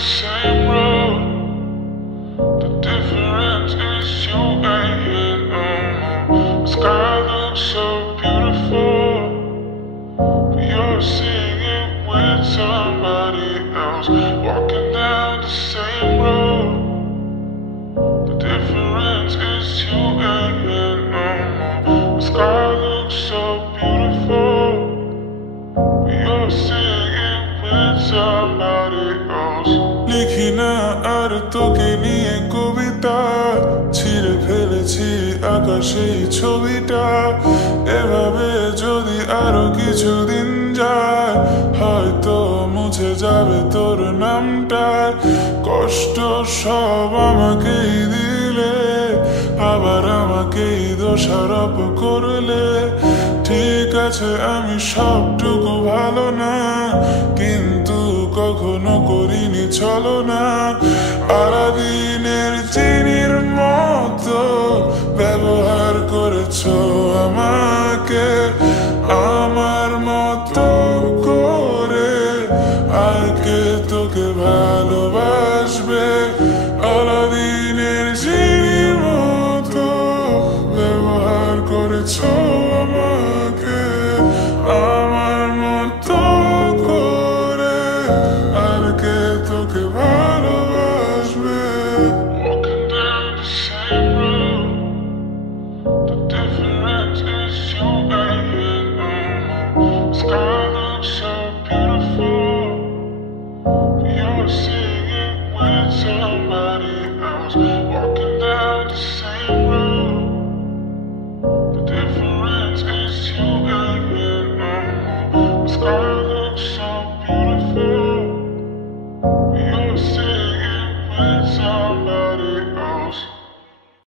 same road. The difference is you ain't here no more. The sky looks so beautiful, but you're seeing it with somebody else. Walking down the same road. The difference is you ain't here no more. The sky looks so beautiful, but you're seeing it with somebody else. লিখি না আর তোকে নিয়ে কবিতা, ছিঁড়ে ফেলেছি আকাশে ছবিটা। এভাবে যদি আরো কিছুদিন যায়, হয়তো মুছে যাবে তোর নামটা। কষ্ট সব আমাকেই দিলে, আবার আমাকেই দোষারোপ করলে। ঠিক আছে আমি সবটুকু ভালো না, কিন্তু কখনো করিনি চলো না। আলাদিনের চিনির মতো ব্যবহার করেছো আমাকে, আমার মতো করে আর কে তোকে ভালোবাসবে। আলাদিনের চিনির মতো ব্যবহার করেছো আমাকে, আমার মতো করে আর কে তোকে ভালোবাসবে। Walking down the same road, the difference is you ain't here no more. Sky looks so beautiful, but you're seeing it with somebody else.